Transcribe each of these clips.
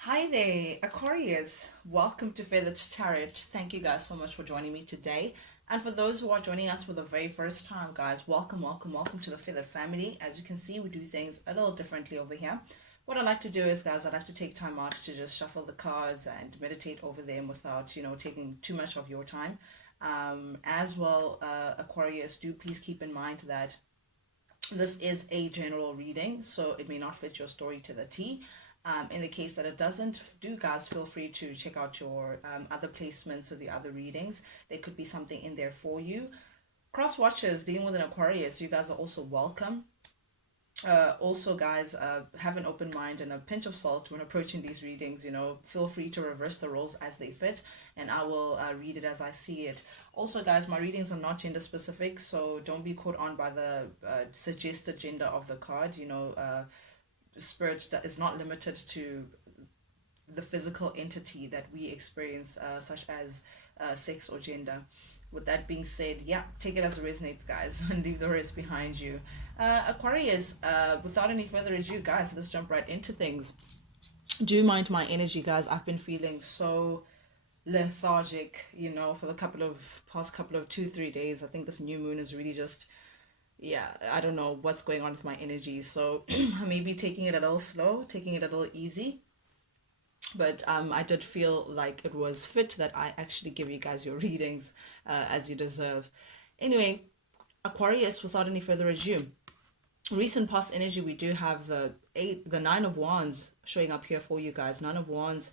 Hi there, Aquarius. Welcome to Feathered Tarot. Thank you guys so much for joining me today. And for those who are joining us for the very first time, guys, welcome, welcome, welcome to the Feathered family. As you can see, we do things a little differently over here. What I like to do is, guys, I like to take time out to just shuffle the cards and meditate over them without, taking too much of your time. As well, Aquarius, do please keep in mind that this is a general reading, so it may not fit your story to the T. In the case that it doesn't, do guys feel free to check out your other placements or the other readings. There could be something in there for you. Cross watchers dealing with an Aquarius, you guys are also welcome. Also, guys, have an open mind and a pinch of salt when approaching these readings. Feel free to reverse the roles as they fit, and I will read it as I see it. Also, guys, my readings are not gender specific, so don't be caught on by the suggested gender of the card. Spirit that is not limited to the physical entity that we experience, such as sex or gender. With that being said, yeah, take it as it resonates, guys, and leave the rest behind you. Aquarius, without any further ado, guys, let's jump right into things. Do mind my energy, guys. I've been feeling so lethargic, for the past couple of 2-3 days. I think this new moon is really just, yeah, I don't know what's going on with my energy. So I may be taking it a little slow, taking it a little easy, but I did feel like it was fit that I actually give you guys your readings as you deserve. Anyway, Aquarius, without any further ado, recent past energy, we do have the Nine of Wands showing up here for you guys. Nine of Wands,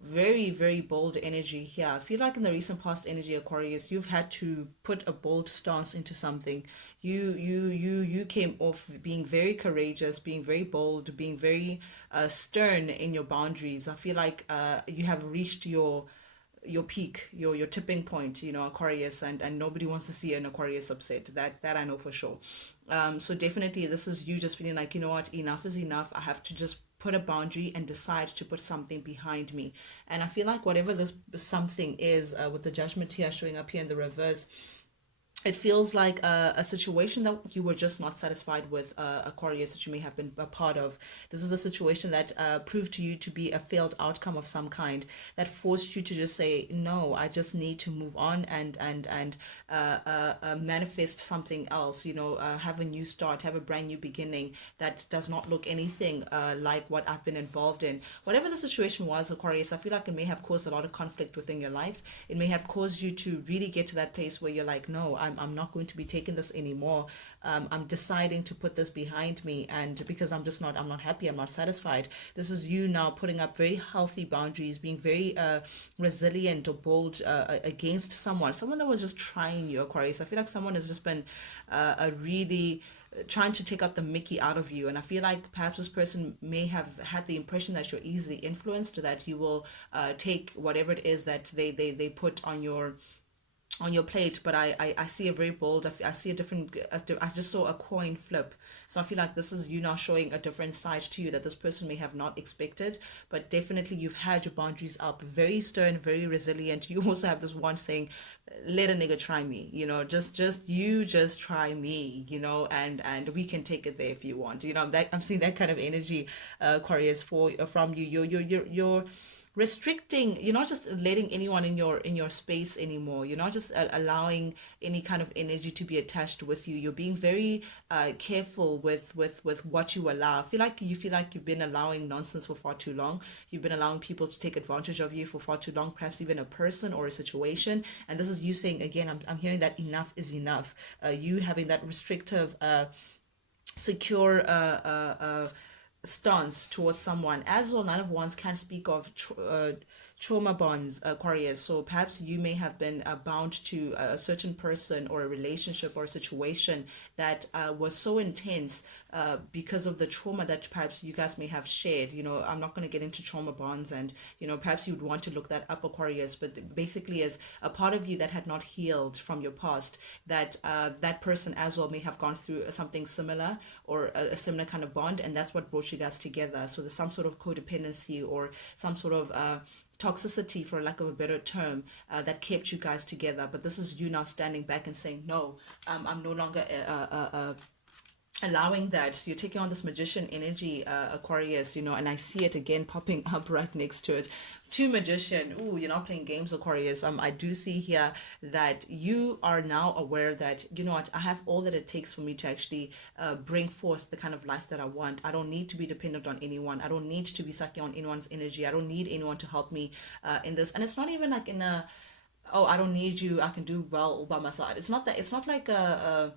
very very bold energy here. I feel like in the recent past energy, Aquarius, you've had to put a bold stance into something. You came off being very courageous, being very bold, being very stern in your boundaries. I feel like you have reached your peak, your tipping point, Aquarius, and nobody wants to see an Aquarius upset. That I know for sure. So definitely this is you just feeling like, you know what, enough is enough. I have to just put a boundary and decide to put something behind me. And I feel like whatever this something is, with the Judgment here showing up here in the reverse, it feels like a situation that you were just not satisfied with, Aquarius, that you may have been a part of. This is a situation that proved to you to be a failed outcome of some kind, that forced you to just say, no, I just need to move on and manifest something else, have a new start, have a brand new beginning that does not look anything like what I've been involved in. Whatever the situation was, Aquarius, I feel like it may have caused a lot of conflict within your life. It may have caused you to really get to that place where you're like, no, I'm not going to be taking this anymore. I'm deciding to put this behind me, and because I'm not happy, I'm not satisfied. This is you now putting up very healthy boundaries, being very resilient or bold against someone that was just trying you, Aquarius. I feel like someone has just been a really trying to take out the Mickey out of you. And I feel like perhaps this person may have had the impression that you're easily influenced, that you will take whatever it is that they put on your plate. But I see a very bold, I see a different, I just saw a coin flip. So I feel like this is you now showing a different side to you that this person may have not expected. But definitely you've had your boundaries up, very stern, very resilient. You also have this one saying, let a nigga try me, just try me, and we can take it there if you want, that I'm seeing that kind of energy, Aquarius, for from you. You're restricting, you're not just letting anyone in your space anymore. You're not just allowing any kind of energy to be attached with you. You're being very careful with what you allow. I feel like you feel like you've been allowing nonsense for far too long. You've been allowing people to take advantage of you for far too long, perhaps even a person or a situation. And this is you saying again, I'm hearing that enough is enough. You having that restrictive, secure stance towards someone as well. None of Wands can speak of trauma bonds, Aquarius. So perhaps you may have been bound to a certain person or a relationship or a situation that was so intense because of the trauma that perhaps you guys may have shared. I'm not going to get into trauma bonds, and perhaps you'd want to look that up, Aquarius. But basically, as a part of you that had not healed from your past, that that person as well may have gone through something similar or a similar kind of bond, and that's what brought you guys together. So there's some sort of codependency or some sort of toxicity, for lack of a better term, that kept you guys together. But this is you now standing back and saying, no, I'm no longer allowing that you're taking on this magician energy, Aquarius, and I see it again popping up right next to it. To magician. Ooh, you're not playing games, Aquarius. I do see here that you are now aware that, you know what, I have all that it takes for me to actually bring forth the kind of life that I want. I don't need to be dependent on anyone. I don't need to be sucking on anyone's energy. I don't need anyone to help me in this. And it's not even like in a, oh, I don't need you, I can do well all by my side. It's not that. It's not like a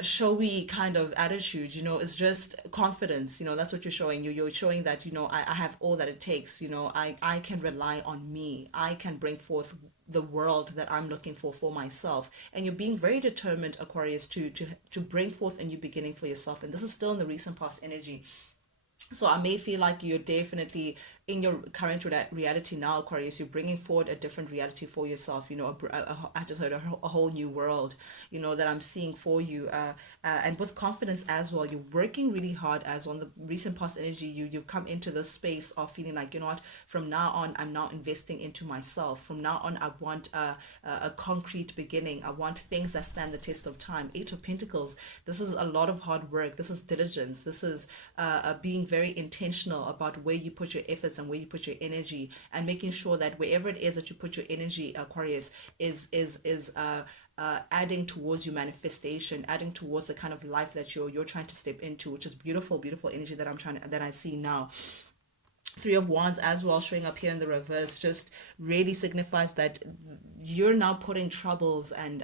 showy kind of attitude. It's just confidence. That's what you're showing. You're showing that, I have all that it takes. I can rely on me. I can bring forth the world that I'm looking for myself. And you're being very determined, Aquarius, to bring forth a new beginning for yourself. And this is still in the recent past energy. So I may feel like you're definitely in your current reality now, Aquarius. You're bringing forward a different reality for yourself. I just heard a whole new world, that I'm seeing for you. And with confidence as well. You're working really hard as on the recent past energy. You've come into this space of feeling like, you know what, from now on, I'm now investing into myself. From now on, I want a concrete beginning. I want things that stand the test of time. Eight of Pentacles. This is a lot of hard work. This is diligence. This is being very intentional about where you put your efforts and where you put your energy, and making sure that wherever it is that you put your energy, Aquarius, is adding towards your manifestation, adding towards the kind of life that you're trying to step into, which is beautiful, beautiful energy that I see now. Three of Wands as well showing up here in the reverse just really signifies that you're now putting troubles and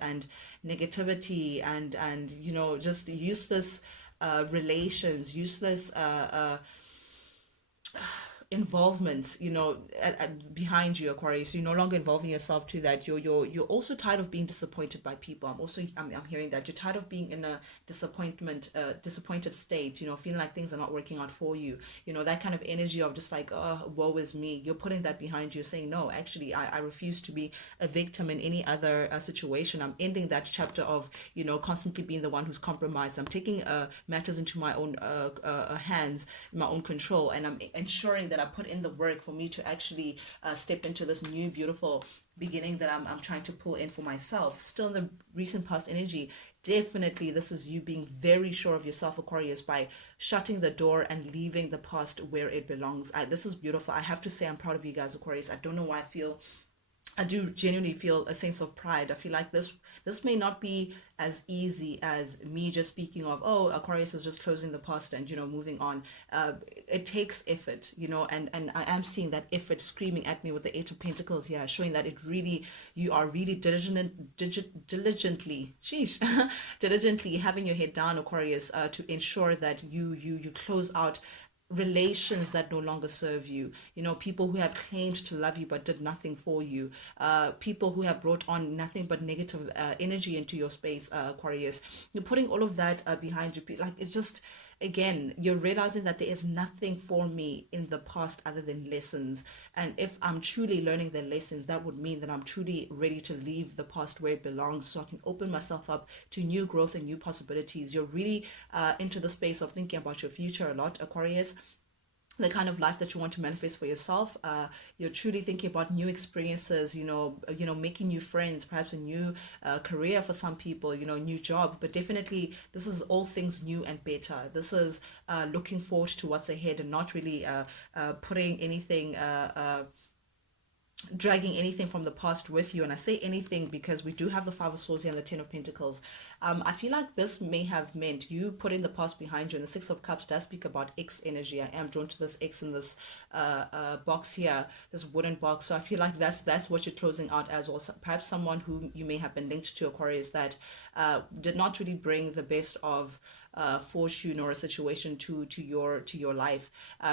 negativity and just useless relations, useless involvements, behind you, Aquarius. You're no longer involving yourself to that. You're also tired of being disappointed by people. I'm hearing that you're tired of being in a disappointed state, feeling like things are not working out for you, that kind of energy of just like, oh, woe is me. You're putting that behind you, saying, no, actually, I refuse to be a victim in any other situation. I'm ending that chapter of, constantly being the one who's compromised. I'm taking matters into my own hands, my own control, and I'm ensuring that I put in the work for me to actually step into this new beautiful beginning that I'm trying to pull in for myself. Still in the recent past energy, definitely this is you being very sure of yourself, Aquarius, by shutting the door and leaving the past where it belongs. This is beautiful. I have to say I'm proud of you guys, Aquarius. I don't know why I do genuinely feel a sense of pride. I feel like this may not be as easy as me just speaking of, oh, Aquarius is just closing the past and moving on. It takes effort, and I am seeing that effort screaming at me with the Eight of Pentacles here, showing that you are really diligently, sheesh, diligently having your head down, Aquarius, to ensure that you close out relations that no longer serve you, people who have claimed to love you but did nothing for you, people who have brought on nothing but negative energy into your space, Aquarius. You're putting all of that behind you. Like, it's just, again, you're realizing that there is nothing for me in the past other than lessons. And if I'm truly learning the lessons, that would mean that I'm truly ready to leave the past where it belongs, so I can open myself up to new growth and new possibilities. You're really into the space of thinking about your future a lot, Aquarius, the kind of life that you want to manifest for yourself. You're truly thinking about new experiences, making new friends, perhaps a new career for some people, new job. But definitely this is all things new and better. This is looking forward to what's ahead, and not really putting anything dragging anything from the past with you. And I say anything because we do have the Five of Swords here and the Ten of Pentacles. I feel like this may have meant you putting the past behind you. And the Six of Cups does speak about X energy. I am drawn to this X in this box here, this wooden box. So I feel like that's what you're closing out as well. So perhaps someone who you may have been linked to, Aquarius, that did not really bring the best of fortune or a situation to your life.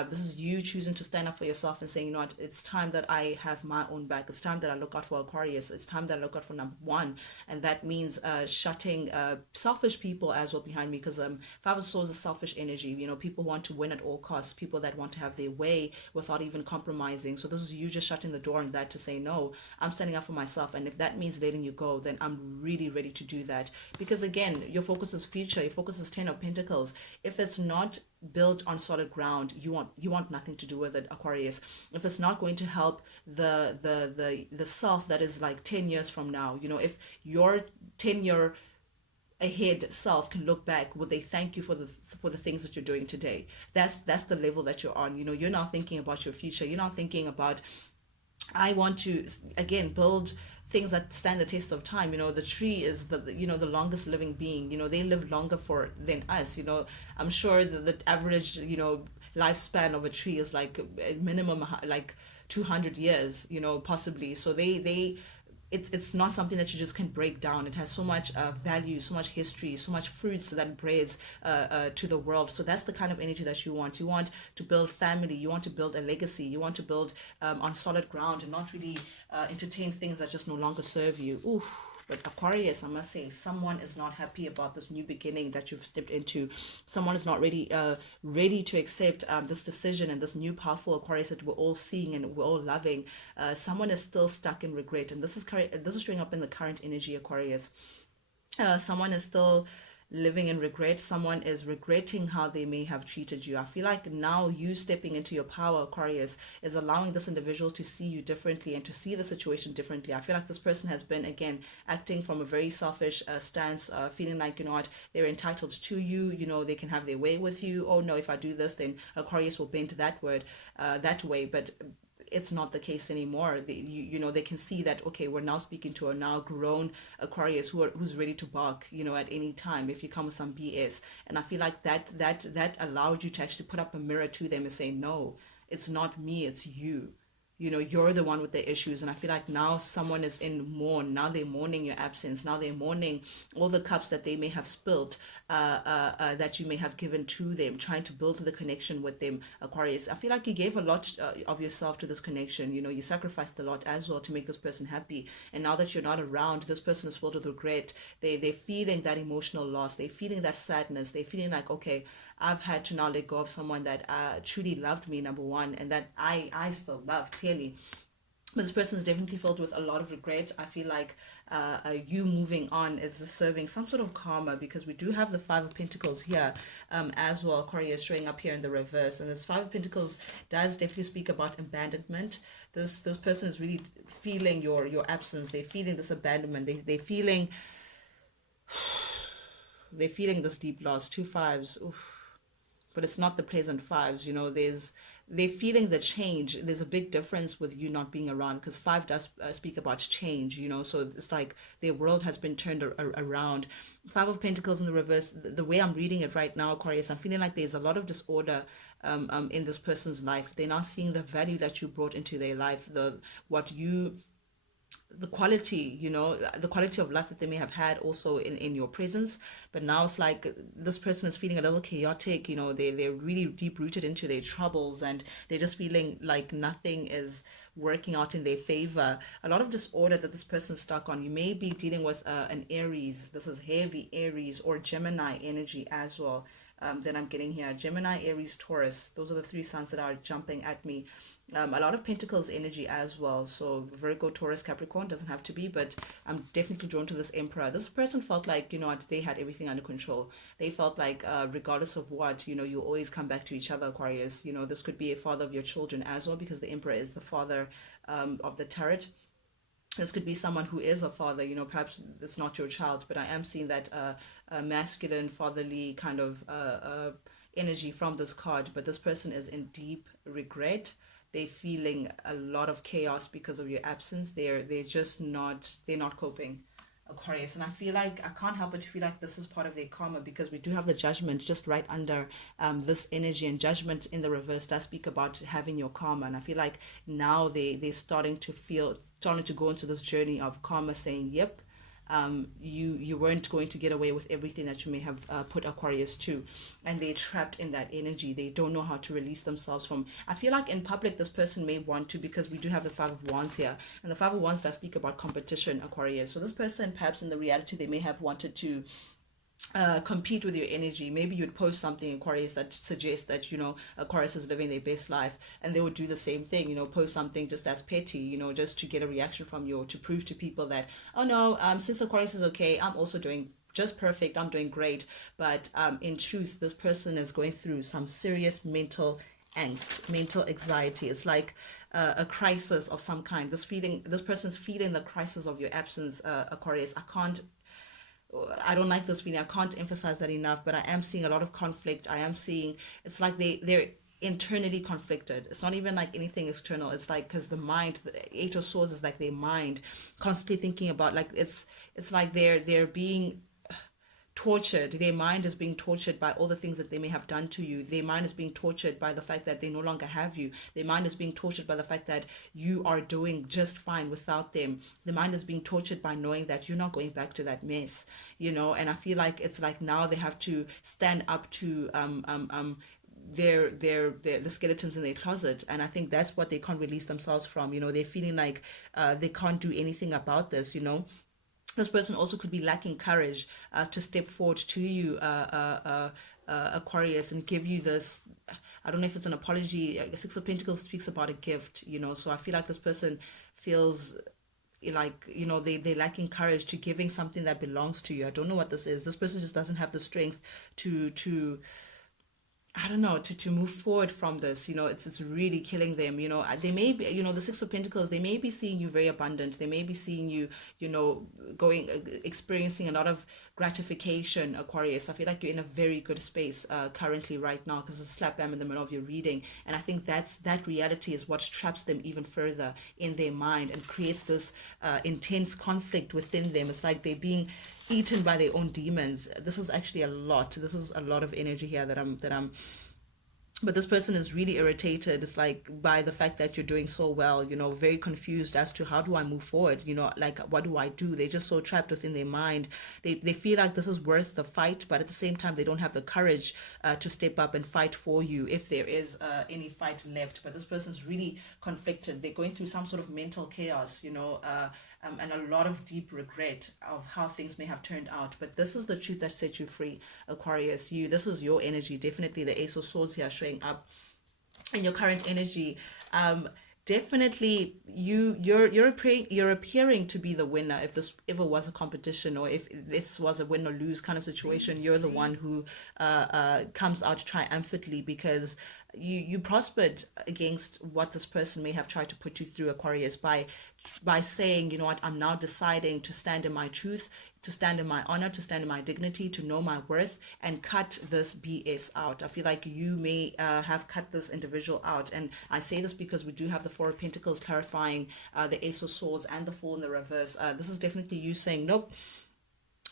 This is you choosing to stand up for yourself and saying, you know what, it's time that I have my own back. It's time that I look out for Aquarius. It's time that I look out for number one. And that means shutting selfish people as well behind me, because Five of Swords is selfish energy. People want to win at all costs, people that want to have their way without even compromising. So this is you just shutting the door on that to say, no, I'm standing up for myself. And if that means letting you go, then I'm really ready to do that. Because again, your focus is future, your focus is Ten of Pentacles. If it's not built on solid ground, you want nothing to do with it, Aquarius. If it's not going to help the self that is like 10 years from now, if your 10-year ahead self can look back, would they thank you for the things that you're doing today? That's the level that you're on. You're not thinking about your future. You're not thinking about, I want to again build things that stand the test of time. The tree is the longest living being. They live longer for than us. I'm sure the average lifespan of a tree is like a minimum like 200 years, possibly. So it's not something that you just can break down. It has so much value, so much history, so much fruits that it bears to the world. So that's the kind of energy that you want. You want to build family. You want to build a legacy. You want to build on solid ground and not really entertain things that just no longer serve you. Ooh. But Aquarius, I must say, someone is not happy about this new beginning that you've stepped into. Someone is not ready to accept this decision and this new powerful Aquarius that we're all seeing and we're all loving. Someone is still stuck in regret, and this is showing up in the current energy, Aquarius. Someone is still living in regret. Someone is regretting how they may have treated you. I feel like now you stepping into your power, Aquarius, is allowing this individual to see you differently and to see the situation differently. I feel like this person has been, again, acting from a very selfish stance, feeling like, what, they're entitled to you, they can have their way with you. Oh no, if I do this, then Aquarius will bend that way. But it's not the case anymore. They can see that, okay, we're now speaking to a now grown Aquarius who's ready to bark, at any time if you come with some BS. And I feel like that allowed you to actually put up a mirror to them and say, no, it's not me, it's you. You're the one with the issues. And I feel like now someone is in mourn. Now they're mourning your absence. Now they're mourning all the cups that they may have spilt, that you may have given to them, trying to build the connection with them, Aquarius. I feel like you gave a lot of yourself to this connection. You sacrificed a lot as well to make this person happy. And now that you're not around, this person is filled with regret. They're feeling that emotional loss. They're feeling that sadness. They're feeling like, okay, I've had to now let go of someone that truly loved me, number one, and that I still love, clearly. But this person is definitely filled with a lot of regret. I feel like you moving on is serving some sort of karma, because we do have the Five of Pentacles here as well. Aquarius showing up here in the reverse. And this Five of Pentacles does definitely speak about abandonment. This person is really feeling your absence. They're feeling this abandonment. They're feeling this deep loss. Two fives. Oof. But it's not the pleasant fives. They're feeling the change. There's a big difference with you not being around, because five does speak about change, so it's like their world has been turned around. Five of Pentacles in the reverse, the way I'm reading it right now, Aquarius, I'm feeling like there's a lot of disorder in this person's life. They're not seeing the value that you brought into their life, the quality, the quality of life that they may have had also in your presence. But now it's like this person is feeling a little chaotic. They're really deep rooted into their troubles, and they're just feeling like nothing is working out in their favor. A lot of disorder that this person's stuck on. You may be dealing with an Aries. This is heavy Aries or Gemini energy as well. Then I'm getting here Gemini, Aries, Taurus. Those are the three signs that are jumping at me. A lot of Pentacles energy as well. So Virgo, Taurus, Capricorn, doesn't have to be, but I'm definitely drawn to this Emperor. This person felt like, they had everything under control. They felt like regardless of what, you always come back to each other, Aquarius. This could be a father of your children as well, because the Emperor is the father of the tarot. This could be someone who is a father, perhaps it's not your child, but I am seeing that masculine, fatherly kind of energy from this card. But this person is in deep regret. They're feeling a lot of chaos because of your absence. They're not coping, Aquarius. And I feel like I can't help but to feel like this is part of their karma, because we do have the Judgment just right under this energy, and Judgment in the reverse does speak about having your karma. And I feel like now they're starting to go into this journey of karma, saying, yep, you weren't going to get away with everything that you may have put Aquarius to, and they're trapped in that energy. They don't know how to release themselves from. I feel like in public this person may want to, because we do have the Five of Wands here, and the Five of Wands does speak about competition, Aquarius. So this person, perhaps in the reality, they may have wanted to compete with your energy. Maybe you'd post something, Aquarius, that suggests that Aquarius is living their best life, and they would do the same thing, post something just as petty, just to get a reaction from you, or to prove to people that, oh no, since Aquarius is okay, I'm also doing just perfect, I'm doing great. But in truth, this person is going through some serious mental angst, mental anxiety. It's like a crisis of some kind. This person's feeling the crisis of your absence, Aquarius. I can't I don't like this feeling. I can't emphasize that enough, but I am seeing a lot of conflict. I am seeing it's like they're internally conflicted. It's not even like anything external. It's like because the mind, the Eight of Swords is like their mind constantly thinking about like it's like they're being tortured. Their mind is being tortured by all the things that they may have done to you. Their mind is being tortured by the fact that they no longer have you. Their mind is being tortured by the fact that you are doing just fine without them. The mind is being tortured by knowing that you're not going back to that mess, and I feel like it's like now they have to stand up to their the skeletons in their closet, and I think that's what they can't release themselves from. They're feeling like they can't do anything about this. This person also could be lacking courage to step forward to you, Aquarius, and give you this. I don't know if it's an apology. Six of Pentacles speaks about a gift, so I feel like this person feels like they're lacking courage to giving something that belongs to you. I don't know what this is. This person just doesn't have the strength to I don't know, to move forward from this. It's really killing them. They may be, the Six of Pentacles, they may be seeing you very abundant. They may be seeing you, going, experiencing a lot of gratification, Aquarius. I feel like you're in a very good space currently right now, because it's a slap bam in the middle of your reading. And I think that reality is what traps them even further in their mind and creates this intense conflict within them. It's like they're being eaten by their own demons. This is actually a lot. This is a lot of energy here that I'm but this person is really irritated. It's like by the fact that you're doing so well, very confused as to how do I move forward, like what do I do. They're just so trapped within their mind. They feel like this is worth the fight, but at the same time they don't have the courage to step up and fight for you if there is any fight left. But this person's really conflicted. They're going through some sort of mental chaos, and a lot of deep regret of how things may have turned out. But this is the truth that sets you free, Aquarius. This is your energy. Definitely the Ace of Swords here showing up in your current energy. Definitely you're appearing to be the winner. If this ever was a competition, or if this was a win or lose kind of situation, you're the one who comes out triumphantly, because you prospered against what this person may have tried to put you through, Aquarius, by saying, you know what, I'm now deciding to stand in my truth, to stand in my honor, to stand in my dignity, to know my worth, and cut this BS out. I feel like you may have cut this individual out. And I say this because we do have the Four of Pentacles clarifying the Ace of Swords and the Fool in the reverse. This is definitely you saying, nope,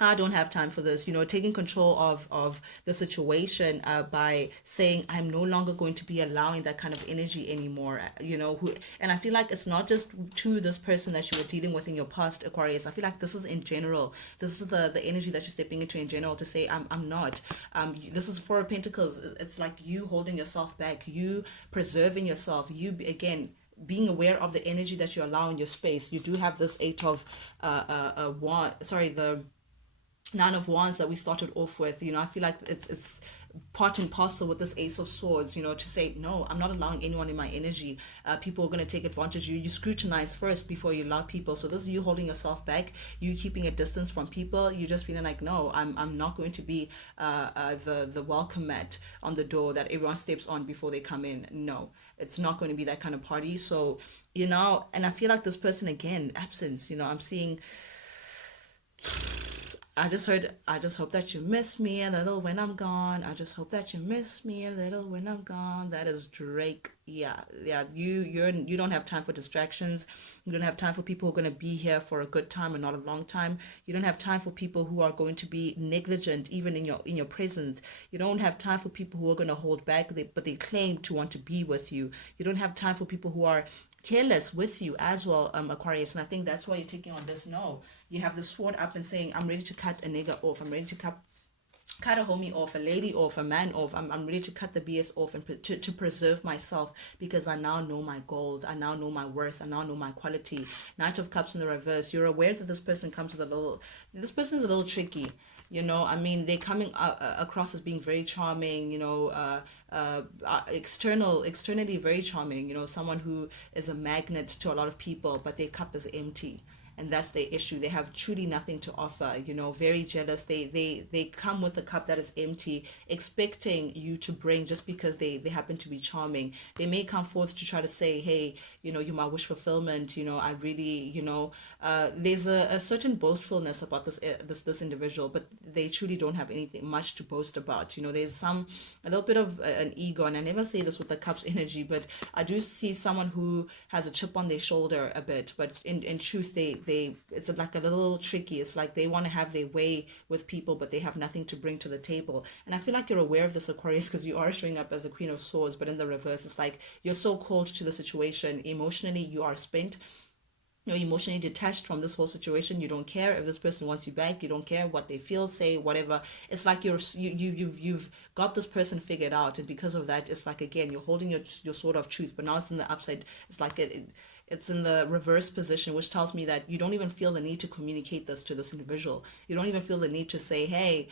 I don't have time for this, taking control of the situation by saying, I'm no longer going to be allowing that kind of energy anymore, and I feel like it's not just to this person that you were dealing with in your past, Aquarius. I feel like this is in general. This is the energy that you're stepping into in general, to say, I'm not. This is Four of Pentacles. It's like you holding yourself back, you preserving yourself, you, again, being aware of the energy that you allow in your space. You do have this Eight of the Nine of Wands that we started off with. I feel like it's part and parcel with this Ace of Swords, to say, no, I'm not allowing anyone in my energy. People are going to take advantage of you. You scrutinize first before you allow people. So this is you holding yourself back, you keeping a distance from people. You just feeling like, no, I'm not going to be the welcome mat on the door that everyone steps on before they come in. No, it's not going to be that kind of party. So, and I feel like this person, again, absence, I'm seeing, I just hope that you miss me a little when I'm gone. I just hope that you miss me a little when I'm gone. That is Drake. Yeah. You don't have time for distractions. You don't have time for people who are going to be here for a good time and not a long time. You don't have time for people who are going to be negligent even in your presence. You don't have time for people who are going to hold back, but they claim to want to be with you. You don't have time for people who are careless with you as well, Aquarius. And I think that's why you're taking on this. No, you have the sword up and saying, I'm ready to cut a nigger off. I'm ready to cut a homie off, a lady off, a man off. I'm ready to cut the BS off and to preserve myself, because I now know my gold. I now know my worth. I now know my quality. Knight of Cups in the reverse. You're aware that this person this person is a little tricky. They're coming across as being very charming, externally very charming, someone who is a magnet to a lot of people, but their cup is empty. and that's their issue. They have truly nothing to offer, you know, very jealous. They come with a cup that is empty, expecting you to bring just because they happen to be charming. They may come forth to try to say, hey, you know, you're my wish fulfillment, you know, I really, you know, there's a certain boastfulness about this individual, but they truly don't have anything much to boast about. You know, there's a little bit of an ego, and I never say this with the cup's energy, but I do see someone who has a chip on their shoulder a bit, but in truth, they it's like a little tricky. It's like they want to have their way with people, but they have nothing to bring to the table. And I feel like you're aware of this, Aquarius, because you are showing up as the Queen of Swords, but in the reverse, it's like you're so cold to the situation. Emotionally, you are spent. You're emotionally detached from this whole situation. You don't care if this person wants you back. You don't care what they feel, say, whatever. It's like you've got this person figured out, and because of that, it's like, again, you're holding your sword of truth, but now it's in the upside. It's like it's in the reverse position, which tells me that you don't even feel the need to communicate this to this individual. You don't even feel the need to say, hey,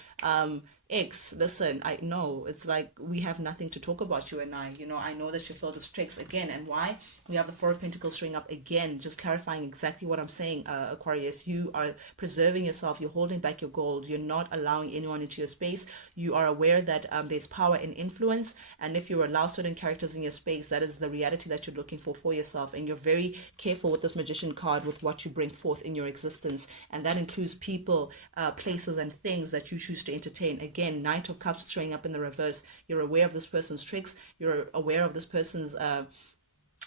X, listen, I know. It's like we have nothing to talk about, you and I. You know, I know that you feel this tricks again. And why? We have the Four of Pentacles showing up again, just clarifying exactly what I'm saying, Aquarius. You are preserving yourself. You're holding back your gold. You're not allowing anyone into your space. You are aware that there's power and influence. And if you allow certain characters in your space, that is the reality that you're looking for yourself. And you're very careful with this Magician card with what you bring forth in your existence. And that includes people, places, and things that you choose to entertain. Again, Knight of Cups showing up in the reverse. You're aware of this person's tricks. You're aware of this person's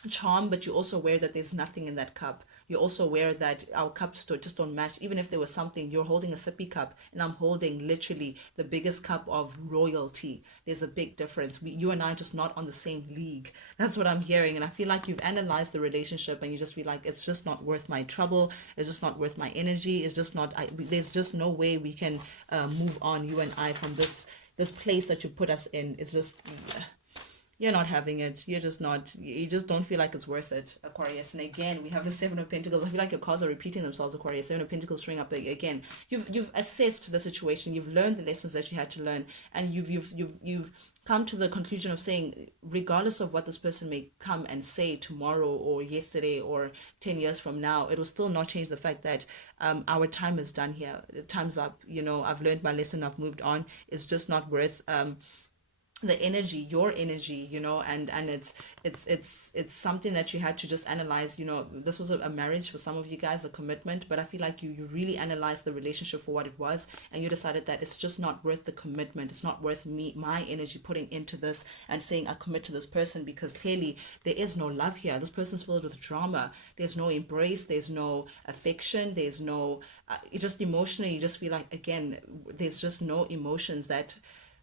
charm, but you're also aware that there's nothing in that cup. You're also aware that our cups just don't match. Even if there was something, you're holding a sippy cup, and I'm holding literally the biggest cup of royalty. There's a big difference. You and I are just not on the same league. That's what I'm hearing. And I feel like you've analyzed the relationship, and you just feel like it's just not worth my trouble. It's just not worth my energy. It's just not, there's just no way we can move on, you and I, from this place that you put us in. It's just, you're not having it. You're just not, you just don't feel like it's worth it, Aquarius. And again, we have the Seven of Pentacles. I feel like your cards are repeating themselves, Aquarius. Seven of Pentacles showing up again. You've assessed the situation. You've learned the lessons that you had to learn, and you've come to the conclusion of saying, regardless of what this person may come and say tomorrow or yesterday or 10 years from now, it will still not change the fact that our time is done here. Time's up. You know, I've learned my lesson. I've moved on. It's just not worth the energy, your energy, you know. And it's something that you had to just analyze. You know, this was a marriage for some of you guys, a commitment, but I feel like you really analyzed the relationship for what it was, and you decided that it's just not worth the commitment. It's not worth my energy putting into this and saying I commit to this person, because clearly there is no love here. This person's filled with drama. There's no embrace. There's no affection. There's no it just emotionally, you just feel like, again, there's just no emotions. That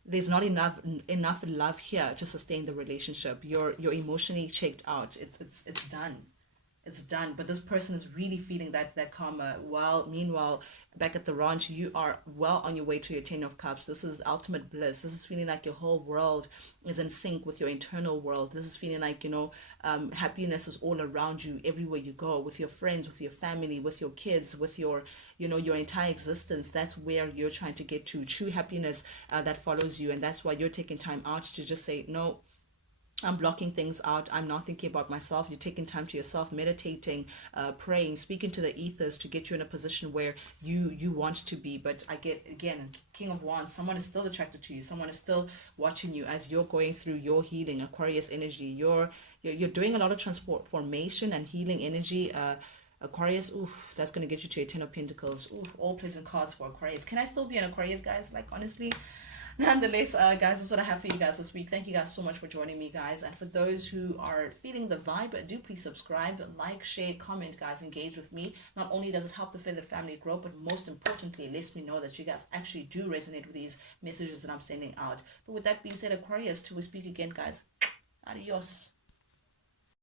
there's not enough love here to sustain the relationship. You're emotionally checked out. It's done. It's done. But this person is really feeling that karma. While meanwhile, back at the ranch, you are well on your way to your Ten of Cups. This is ultimate bliss. This is feeling like your whole world is in sync with your internal world. This is feeling like, you know, happiness is all around you, everywhere you go, with your friends, with your family, with your kids, with your, you know, your entire existence. That's where you're trying to get to. True happiness that follows you. And that's why you're taking time out to just say, no, I'm blocking things out. I'm not thinking about myself. You're taking time to yourself, meditating, praying, speaking to the ethers to get you in a position where you want to be. But I get, again, King of Wands, someone is still attracted to you. Someone is still watching you as you're going through your healing, Aquarius energy. You're doing a lot of transformation and healing energy. Aquarius, oof, that's going to get you to a Ten of Pentacles. Oof, all pleasant cards for Aquarius. Can I still be an Aquarius, guys? Like, honestly, nonetheless, guys, that's what I have for you guys this week. Thank you guys so much for joining me, guys. And for those who are feeling the vibe, do please subscribe, like, share, comment, guys. Engage with me. Not only does it help the feathered family grow, but most importantly, it lets me know that you guys actually do resonate with these messages that I'm sending out. But with that being said, Aquarius, till we speak again, guys, adios.